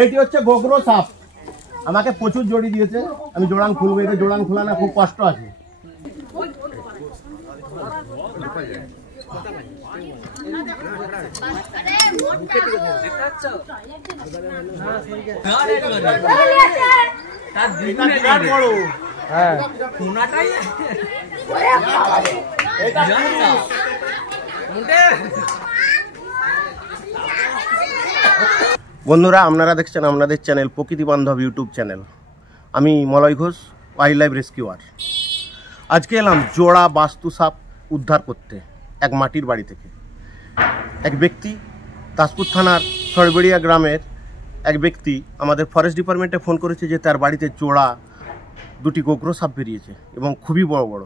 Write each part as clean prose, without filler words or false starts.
এইটি হচ্ছে গোগরো সাপ। আমাকে প্রচুর জড়ি দিয়েছে, আমি জোড়ান খুলবো, এটা জোড়ান খোলা না খুব কষ্ট আছে। বন্ধুরা, আপনারা দেখছেন আপনাদের চ্যানেল প্রকৃতি বান্ধব ইউটিউব চ্যানেল। আমি Malay Ghosh, wild life rescuer. আজকে এলাম জোড়া বাস্তু সাপ উদ্ধার করতে এক মাটির বাড়ি থেকে। এক ব্যক্তি দাসপুর থানার সরবেড়িয়া গ্রামের এক ব্যক্তি আমাদের ফরেস্ট ডিপার্টমেন্টে ফোন করেছে যে তার বাড়িতে জোড়া দুটি গোগরো সাপ বেরিয়েছে এবং খুবই বড় বড়।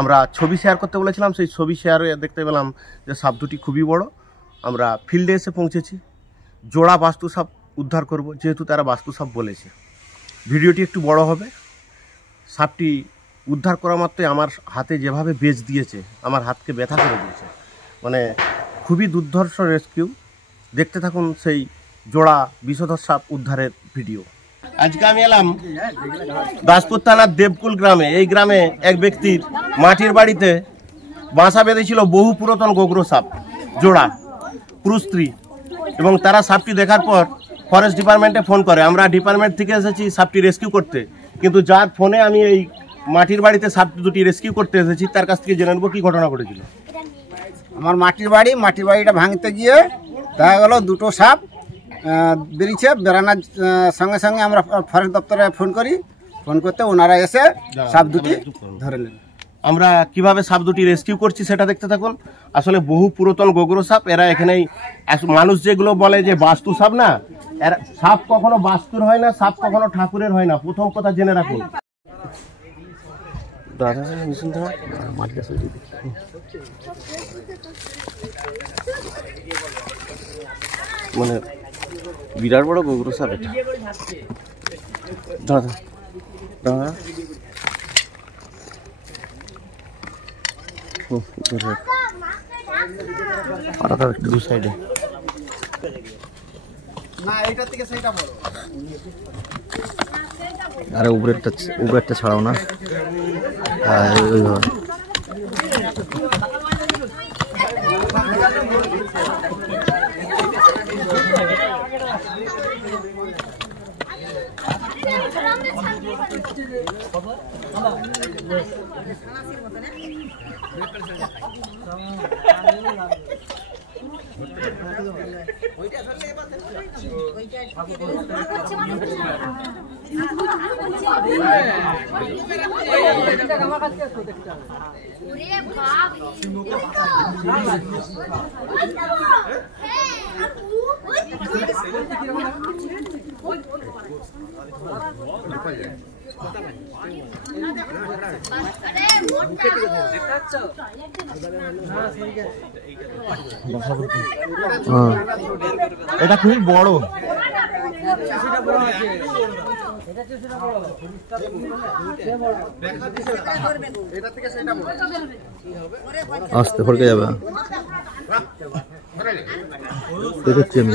আমরা ছবি শেয়ার করতে বলেছিলাম, সেই ছবি শেয়ারে দেখতে পেলাম যে সাপ দুটি খুবই বড়। আমরা ফিল্ডে এসে পৌঁছেছি, জোড়া বাস্তু সাপ উদ্ধার করব, যেহেতু তারা বাস্তু সাপ বলেছে। ভিডিওটি একটু বড় হবে। সাপটি উদ্ধার করা মাত্রই আমার হাতে যেভাবে বেজ দিয়েছে, আমার হাতকে ব্যথা করে দিয়েছে। মানে খুবই দুর্ধর্ষ রেস্কিউ। দেখতে থাকুন সেই জোড়া বিষধর সাপ উদ্ধারের ভিডিও। আজকে আমি এলাম দাসপুর থানার দেবকুল গ্রামে। এই গ্রামে এক ব্যক্তির মাটির বাড়িতে বাসা বেঁধেছিল বহু পুরাতন গোগরো সাপ জোড়া, পুরুষ স্ত্রী। এবং তারা সাপটি দেখার পর ফরেস্ট ডিপার্টমেন্টে ফোন করে। আমরা ডিপার্টমেন্ট থেকে এসেছি সাপটি রেস্কিউ করতে, কিন্তু যার ফোনে আমি এই মাটির বাড়িতে সাপ দুটি রেস্কিউ করতে এসেছি তার কাছ থেকে জেনে নেবো কি ঘটনা ঘটেছিল। আমার মাটির বাড়িটা ভাঙতে গিয়ে দেখা গেল দুটো সাপ বেরিয়েছে। বেরানোর সঙ্গে সঙ্গে আমরা ফরেস্ট দপ্তরে ফোন করতে ওনারা এসে সাপ দুটি ধরে নেন। আমরা কিভাবে সাপ দুটি রেস্কিউ করছি সেটা দেখতে থাকুন। আসলে বহু পুরাতন গোগরো সাপ। এরা এখানেই, মানুষ যেগুলো বলে যে বাস্তু সাপ, না, এরা সাপ কখনো বাস্তুর হয় না, সাপ কখনো ঠাকুরের হয় না। প্রথম কথা জেনে রাখুন। মানে বিরাট বড় গোগরো সাপ এটা। দাদা দাদা দু সাইডে আরে উপরেরটা ছাড়াও না। ওইভাবে এটা খুবই বড়। আস্তে ফড়কে যাবে, দেখেছি আমি।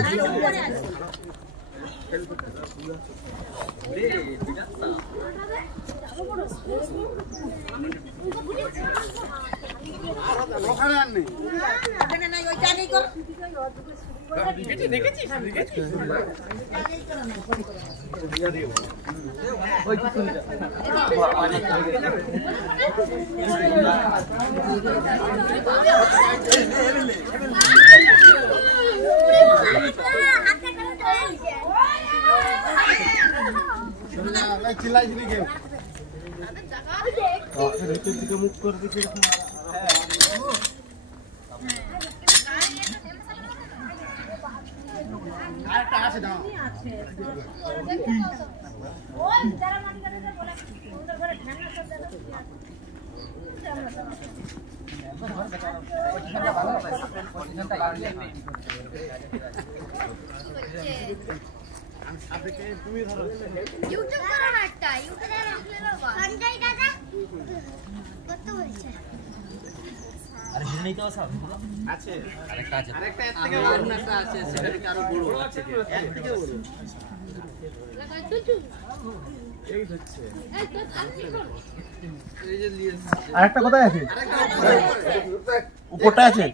ইউটিউব করো না, একটা ইউটিউবে রাখলে না সঞ্জয় দাদা কত বলছে। আরেকটা কোথায় আছে? উপরটা আছে?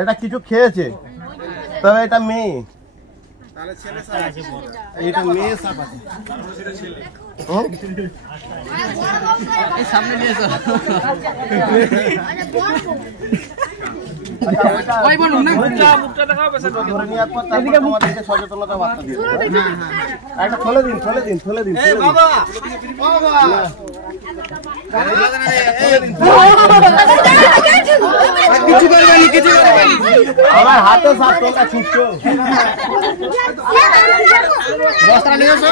এটা কিছু খেয়েছে, তবে এটা মেয়ে। এটা মেয়ে সাপ আছে। সামনে নিয়ে এসো। সচেতনতা বার্তা দিন। একটা ফেলে দিন, ফেলে দিন, ফেলে দিন। আমার হাতে সাপ তোমরা ছুটছো। বস্তা নিয়ে এসো।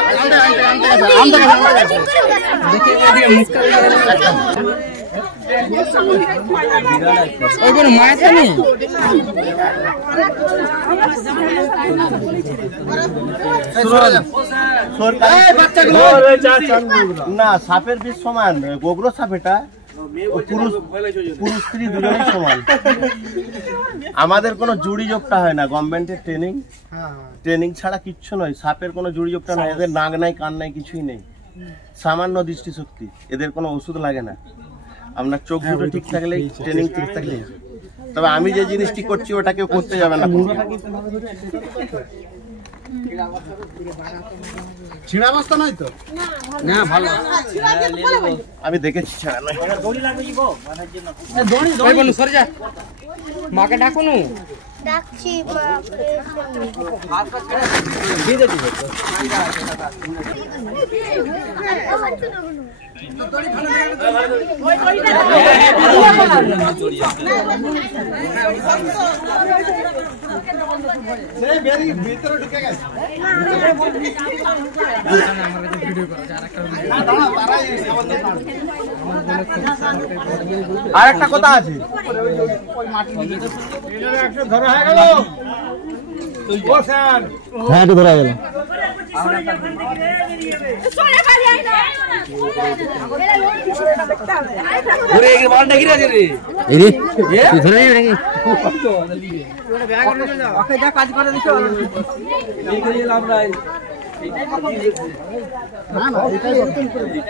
না, সাপের বিষ সমান, গোগ্র সাপ এটা। পুরুষ স্ত্রী দুজনেই সমান। আমাদের কোনো জুড়ি যোগটা হয় না, গভর্নমেন্টের ট্রেনিং ছাড়া কিচ্ছু নয়। সাপের কোনো জুড়ি যোগটা নয়, এদের নাক নাই, কান নাই, কিছুই নেই। সামান্য দৃষ্টিশক্তি, এদের কোনো ওষুধ লাগে না। আপনার চোখ দুটো ঠিক থাকলে, ট্রেনিং ঠিক থাকলে। তবে আমি যে জিনিসটি করছি ওটা কেউ করতে যাবে না। ছিঁড়া বস্তা নয় তো? না, ভালো। আমি দেখেছি ছেঁড়া নয়। সরে যা, মাকে ডাকুন। ডাকছি আর একটা কথা আছে, ধরা হয়ে গেল। হ্যাঁ, একটু ধরা গেল।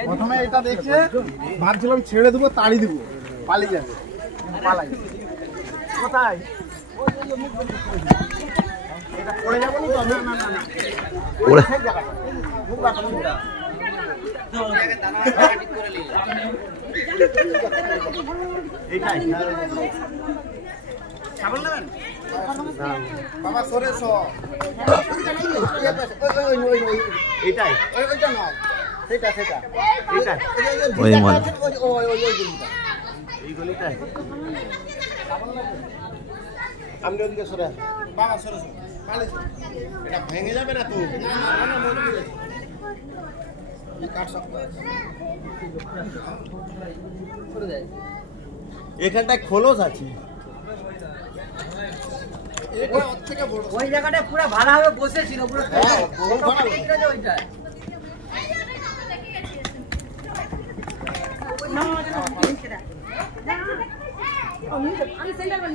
প্রথমে এটা দেখছে, ভাবছিলাম ছেড়ে দেবো, তাড়ি দেবো, পালিয়ে যাবে। পালাই কোথায়? এটা পড়ে যাবো না তো? বাবা সরে এইটাই, ওইটা নয়, সেটা সেটা, এইটাই, এই গলিটাই। আমি ওদিকে সরে, বাবা সরে, এটা ভেঙে যাবে না তো? এখানটায় খোলস আছে। ওই জায়গাটা পুরো ভালোভাবে বসেছিল, পুরো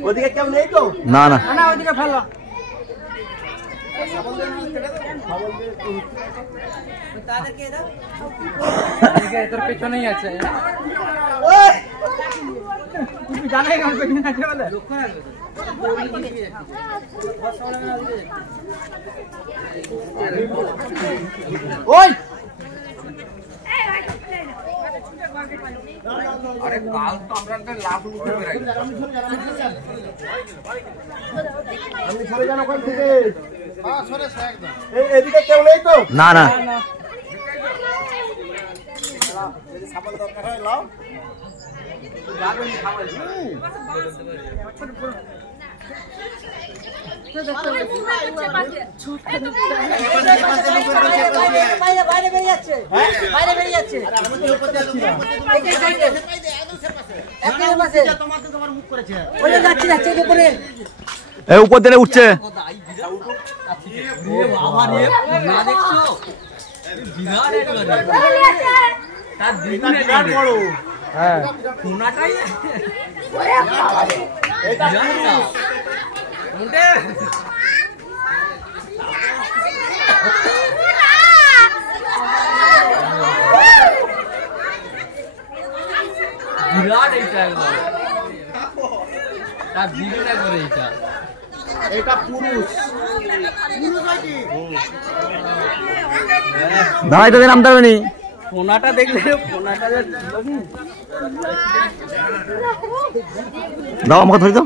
ওদিকে কেউ নেই তো? না না, ওইদিকে ভালো। তোর পেছনেই আছে, জানাই না পেছনে আছে বলে। ওই আরে কাল তো আমরা লাভ উঠে বেরাই। আমি সরে যান ওখান থেকে। হ্যাঁ, সরে একদম। এদিকে কেউ নেই তো? না না, যদি সাবল দরকার হয় লাও। বাইরে বেরিয়ে যাচ্ছে, বাইরে বেরিয়ে যাচ্ছে। উপর দিকে উঠছে। হ্যাঁ বিরাট এইটা একদম তার দিদিটা করে এইটা এটা পুরুষ দাঁড়াইতে দিন নামতে হবে নি ফোনাটা দেখলে ফোনাটা দাও আমাকে ধরে দাও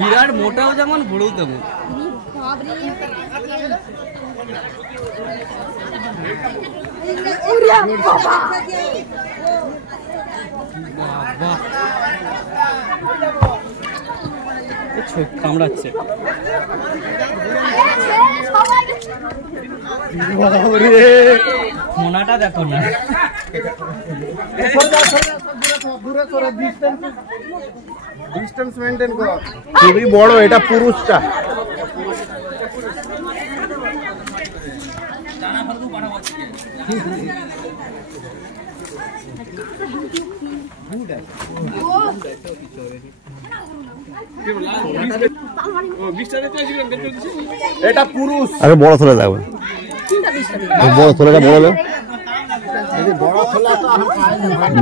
বিরাট মোটাও যেমন বড়ও তেমন চোখ কামড়াচ্ছে মোনাটা দেখো না ডিস্টেন্স মেইনটেইন করো খুবই বড় এটা পুরুষটা এটা পুরুষ আরে বড় ছেলে লাগবে বড় ছেলেটা বড় হলো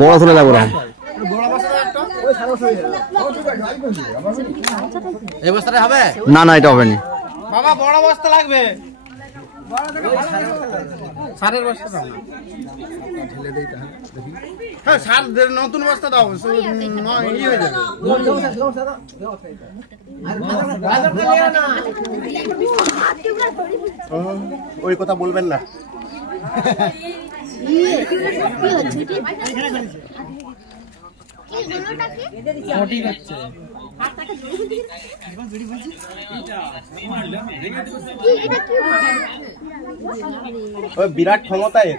বড় ছেলে লাগবে এই বস্তাটা হবে না না এটা হবে না বাবা বড় বস্তা লাগবে সারের বস্তা দাও না ঢেলে দেই তাহলে দেখি হ্যাঁ সার নতুন বস্তা দাও ই হয়ে যাবে ওই কথা বলবেন না বিরাট ক্ষমতা এর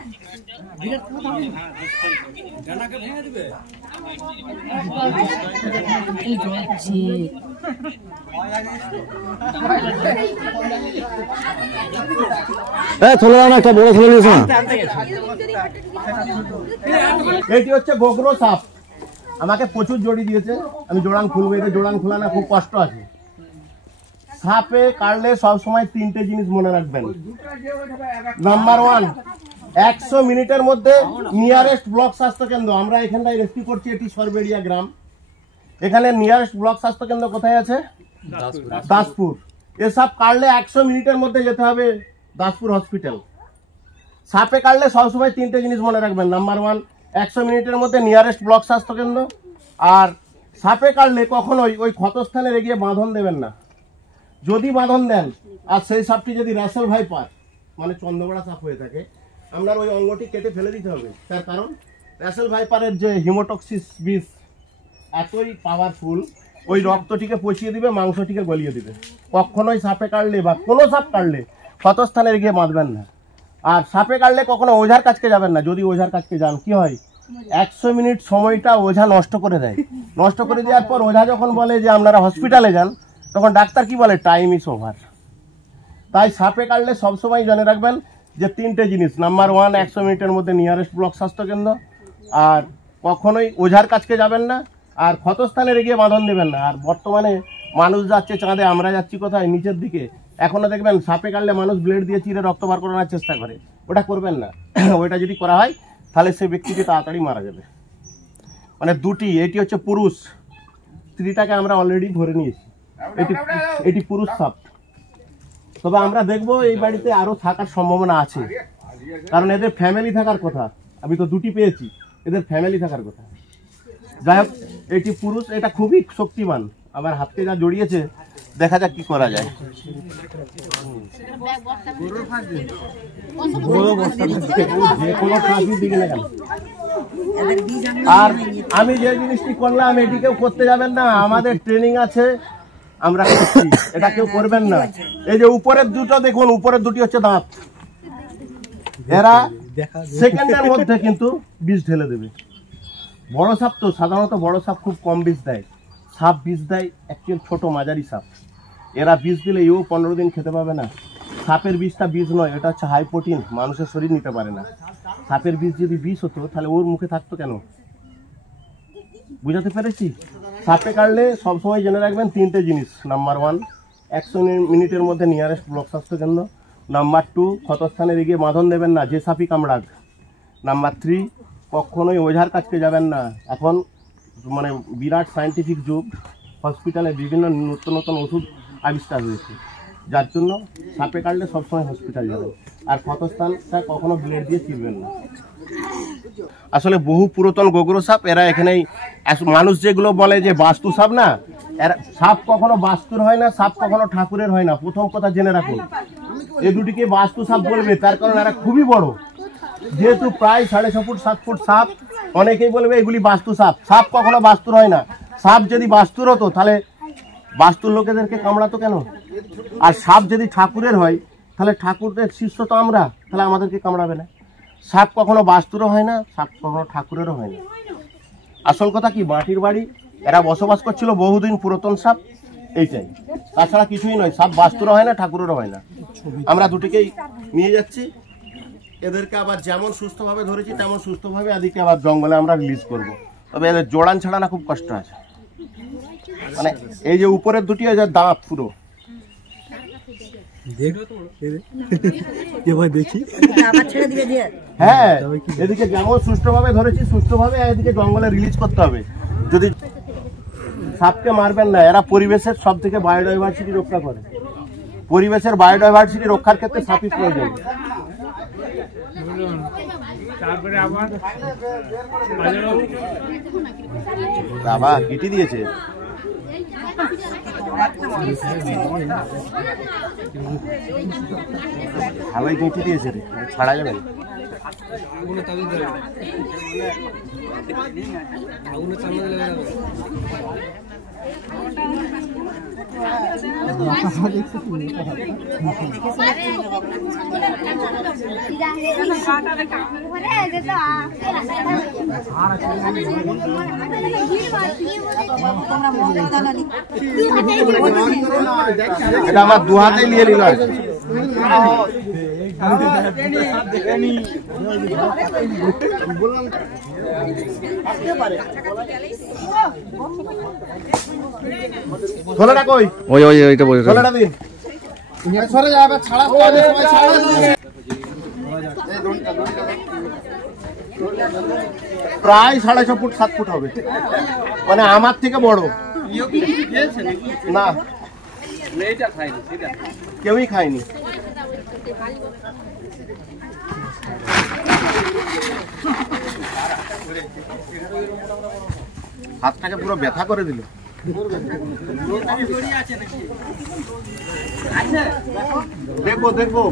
চলে যাও না একটা বড় ছেলে নিয়েছো না এটি হচ্ছে গোগ্রো সাপ আমাকে প্রচুর জড়ি দিয়েছে আমি জোড়ান খুলবো এটা জোড়ান খোলা না খুব কষ্ট আছে সাপে কাটলে সবসময় তিনটে জিনিস মনে রাখবেন নাম্বার 1 100 মিনিটের মধ্যে নিয়ারেস্ট ব্লক স্বাস্থ্য কেন্দ্র আমরা এখানটায় রেস্কিউ করছি এটি সরবেড়িয়া গ্রাম এখানে নিয়ারেস্ট ব্লক স্বাস্থ্য কেন্দ্র কোথায় আছে দাসপুর এ সাপ কাটলে 100 মিনিটের মধ্যে যেতে হবে দাসপুর হসপিটাল সাপে কাটলে সবসময় তিনটে জিনিস মনে রাখবেন নাম্বার 1 100 মিনিটের মধ্যে নিয়ারেস্ট ব্লক স্বাস্থ্য কেন্দ্র আর সাপে কাটলে কখনোই ওই ক্ষতস্থানে রেখে বাঁধন দেবেন না যদি বাঁধন দেন আর সেই সাপটি যদি রাসেল ভাইপার মানে চন্দ্রবড়া সাপ হয়ে থাকে আপনার ওই অঙ্গটি কেটে ফেলে দিতে হবে তার কারণ রাসেল ভাইপারের যে হিমোটক্সিস বিষ এতই পাওয়ারফুল ওই রক্তটিকে পচিয়ে দিবে মাংসটিকে গলিয়ে দিবে কখনোই সাপে কাটলে বা কোনো সাপ কাটলে ক্ষতস্থানে রেখে বাঁধবেন না আর সাপে কাটলে কখনো ওঝার কাছকে যাবেন না যদি ওঝার কাছকে যান কি হয় 100 মিনিট সময়টা ওঝা নষ্ট করে দেয় নষ্ট করে দেওয়ার পর ওঝা যখন বলে যে আপনারা হসপিটালে যান তখন ডাক্তার কি বলে টাইম ইজ ওভার তাই সাপে কাটলে সবসময় জেনে রাখবেন যে তিনটে জিনিস নাম্বার 1 100 মিনিটের মধ্যে নিয়ারেস্ট ব্লক স্বাস্থ্যকেন্দ্র আর কখনোই ওঝার কাছকে যাবেন না আর ক্ষতস্থানে রেখে বাঁধন দেবেন না আর বর্তমানে মানুষ যাচ্ছে চাঁদে আমরা যাচ্ছি কোথায় নিচের দিকে এখনো দেখবেন সাপে কাটলে মানুষ ব্লেড দিয়ে চিরে রক্ত বার করানোর চেষ্টা করে ওটা করবেন না ওইটা যদি করা হয় তাহলে সেই ব্যক্তিটি তাড়াতাড়ি মারা যাবে মানে দুটি এটি হচ্ছে পুরুষ স্ত্রীটাকে আমরা অলরেডি ধরে নিয়েছি এটি পুরুষ সাপ তবে আমরা দেখবো এই বাড়িতে আরো থাকার সম্ভাবনা আছে কারণ এদের ফ্যামিলি থাকার কথা আমি তো দুটি পেয়েছি এদের ফ্যামিলি থাকার কথা যাই হোক এটি পুরুষ এটা খুবই শক্তিমান আমার হাতকে যা জড়িয়েছে দেখা যাক কি করা যায়। আর আমি যে জিনিসটি করলাম এটি কেউ করতে যাবেন না, আমাদের ট্রেনিং আছে, আমরা করছি, এটা কেউ করবেন না। এই যে উপরের দুটো দেখুন, উপরের দুটি হচ্ছে দাঁত, এরা সেকেন্ডের মধ্যে কিন্তু বিষ ঢেলে দেবে। বড় সাপ তো সাধারণত বড় সাপ খুব কম বিষ দেয়, সাপ বিষ দেয় অ্যাকচুয়াল ছোট মাঝারি সাপ। এরা বিষ দিলে এও 15 দিন খেতে পাবে না। সাপের বিষটা বিষ নয়, এটা হচ্ছে হাই প্রোটিন, মানুষের শরীর নিতে পারে না। সাপের বিষ যদি বিষ হতো তাহলে ওর মুখে থাকতো কেন? বুঝাতে পেরেছি? সাপে কাটলে সবসময় জেনে রাখবেন 3টে জিনিস। নাম্বার 1, 100 মিনিটের মধ্যে নিয়ারেস্ট ব্লক স্বাস্থ্য কেন্দ্র। নাম্বার 2, ক্ষতস্থানে এগিয়ে বাঁধন দেবেন না, যে সাপই কামড়াক। নাম্বার 3, কখনোই ওঝার কাছকে যাবেন না। এখন মানে বিরাট সায়েন্টিফিক যুগ, হসপিটালে বিভিন্ন নতুন নতুন ওষুধ আবিষ্কার হয়েছে, যার জন্য সাপে কাটলে সবসময় হসপিটাল যাবেন। আর ক্ষতস্থানটা কখনো ব্লেড দিয়ে চিরবেন না। আসলে বহু পুরাতন গোগরো সাপ, এরা এখানেই। মানুষ যেগুলো বলে যে বাস্তু সাপ, না, এরা সাপ কখনো বাস্তুর হয় না, সাপ কখনো ঠাকুরের হয় না। প্রথম কথা জেনে রাখুন, এই দুটিকে বাস্তু সাপ বলবে, তার কারণ এরা খুবই বড়। যেহেতু প্রায় 6.5 ফুট 7 ফুট সাপ, অনেকেই বলবে এগুলি বাস্তু সাপ। সাপ কখনো বাস্তুর হয় না। সাপ যদি বাস্তুর হতো তাহলে বাস্তুর লোকেদেরকে কামড়াতো কেন? আর সাপ যদি ঠাকুরের হয় তাহলে ঠাকুরের শিষ্য তো আমরা, তাহলে আমাদেরকে কামড়াবে না। সাপ কখনো বাস্তুরও হয় না, সাপ কখনো ঠাকুরেরও হয় না। আসল কথা কি, মাটির বাড়ি, এরা বসবাস করছিল বহুদিন, পুরাতন সাপ, এইটাই। তাছাড়া কিছুই নয়। সাপ বাস্তুরও হয় না, ঠাকুরেরও হয় না। আমরা দুটিকেই নিয়ে যাচ্ছি। এদেরকে আবার যেমন সুস্থভাবে ধরেছি তেমন সুস্থভাবে এদিকে আবার জঙ্গলে আমরা রিলিজ করব। তবে এদের জোড়ান ছাড়ানো খুব কষ্ট আছে। মানে এই যে উপরের দুটি আছে দাঁত পুরো, হ্যাঁ, এদিকে যেমন সুস্থভাবে ধরেছি সুস্থভাবে এদিকে জঙ্গলে রিলিজ করতে হবে। যদি সাপকে মারবেন না, এরা পরিবেশের সব থেকে বায়োডাইভার্সিটি রক্ষা করে। পরিবেশের বায়োডাইভার্সিটি রক্ষার ক্ষেত্রে সাপই প্রয়োজন। বাবা কেটে দিয়েছে, হাওয়াই কেটে দিয়েছে রে, ছাড়া যাবে না। এটা আমার 2 হাতে নিয়ে নিলাম। ছোলাটা কই? ওই ওই ওইটা বলে ছোলাটা দিন। সরে যাবে, ছাড়া প্রায় 6.5 ফুট 7 ফুট হবে, মানে আমার থেকে বড়। না, কেউই খায়নি। হাতটাকে পুরো ব্যথা করে দিল। দেখবো দেখবো।